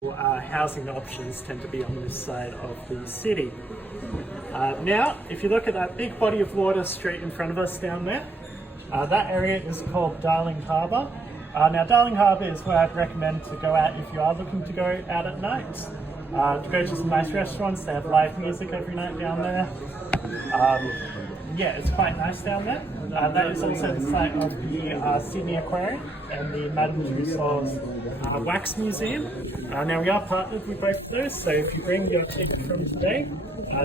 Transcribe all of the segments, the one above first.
Housing options tend to be on this side of the city. Now, if you look at that big body of water straight in front of us down there, that area is called Darling Harbour. Now, Darling Harbour is where I'd recommend to go out if you are looking to go out at night. To go to some nice restaurants, they have live music every night down there. Yeah, it's quite nice down there. That is also the site of the Sydney Aquarium and the Madame Tussauds Wax Museum. Now we are partnered with both of those, so if you bring your ticket from today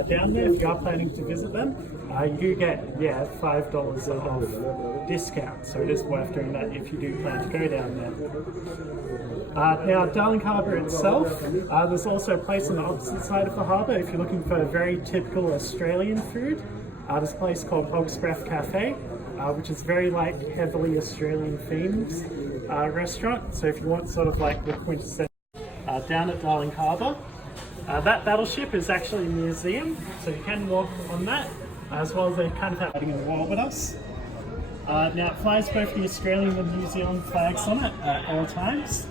down there, if you are planning to visit them, you do get $5 of discount, so it is worth doing that if you do plan to go down there. Now, Darling Harbour itself, there's also a place on the opposite side of the harbour if you're looking for very typical Australian food. There's a place called Hog's Breath Cafe, which is very heavily Australian themed restaurant. So if you want sort of like the quintessential down at Darling Harbour, that battleship is actually a museum, so you can walk on that, as well as they kind of have in the war with us. Now it flies both the Australian and New Zealand flags on it at all times.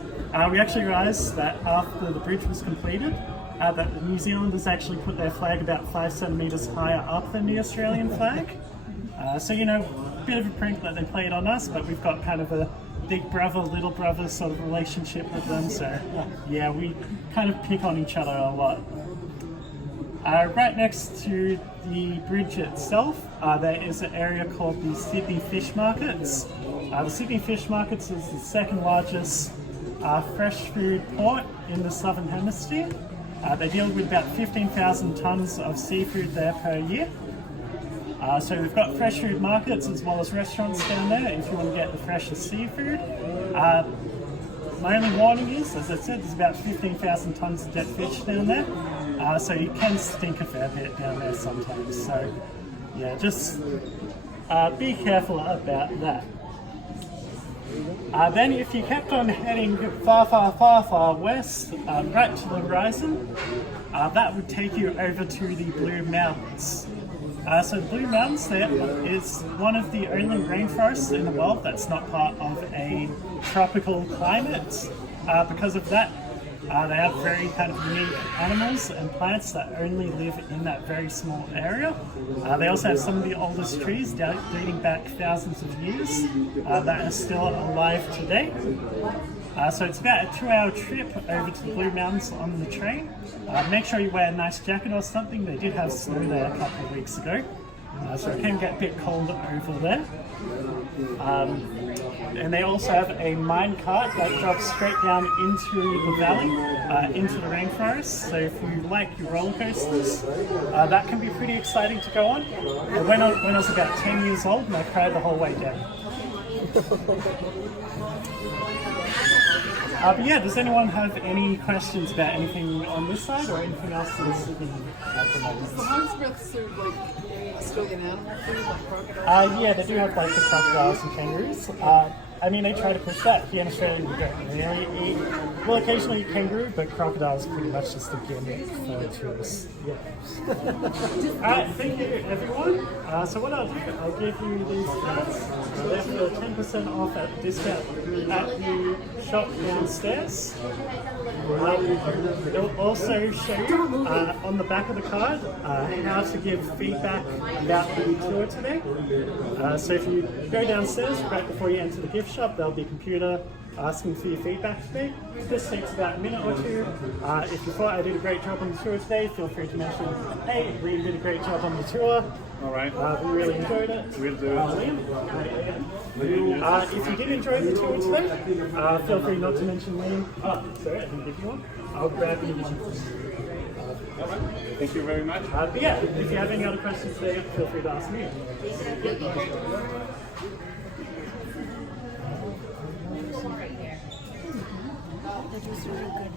We actually realised that after the bridge was completed, that the New Zealanders actually put their flag about 5 centimetres higher up than the Australian flag. So, you know, a bit of a prank that they played on us, but we've got kind of a big brother, little brother sort of relationship with them. So, yeah, we kind of pick on each other a lot. Right next to the bridge itself, there is an area called the Sydney Fish Markets. The Sydney Fish Markets is the second largest fresh food port in the Southern Hemisphere. They deal with about 15,000 tonnes of seafood there per year. So we've got fresh food markets as well as restaurants down there if you want to get the freshest seafood. My only warning is, as I said, there's about 15,000 tonnes of dead fish down there. So you can stink a fair bit down there sometimes. So yeah, just be careful about that. Then if you kept on heading far west, right to the horizon, that would take you over to the Blue Mountains. So the Blue Mountains there is one of the only rainforests in the world that's not part of a tropical climate. Because of that, they have very kind of unique animals and plants that only live in that very small area. They also have some of the oldest trees dating back thousands of years that are still alive today. So it's about a 2-hour trip over to the Blue Mountains on the train. Make sure you wear a nice jacket or something. They did have snow there a couple of weeks ago, so it can get a bit cold over there. And they also have a mine cart that drops straight down into the valley, into the rainforest. So if you like your roller coasters, that can be pretty exciting to go on. When I was about 10 years old, and I cried the whole way down. But yeah, does anyone have any questions about anything on this side or anything else in Sydney at the moment? The Hog's Breath serve like Australian animal food, like crocodiles? Yeah, they do have like the crocodiles and kangaroos. I mean, they try to push that. Here in Australia, we don't really eat. We'll occasionally eat kangaroo, but crocodiles pretty much just a gimmick for tourists. Yeah. Alright, thank you everyone. So what I'll do, I'll give you these cards. They're for 10% off at discount at the shop downstairs. It'll also show you on the back of the card how to give feedback about the tour today. So if you go downstairs right before you enter the gift shop, there'll be a computer asking for your feedback today. This takes about a minute or two. If you thought I did a great job on the tour today, feel free to mention, hey, we did a great job on the tour. All right. We really enjoyed it. We'll do it. If you did enjoy the tour today, feel free not to mention Liam. Oh, sorry, I didn't give you one. I'll grab you one. Thank you very much. But yeah, if you have any other questions today, feel free to ask me. That was really good.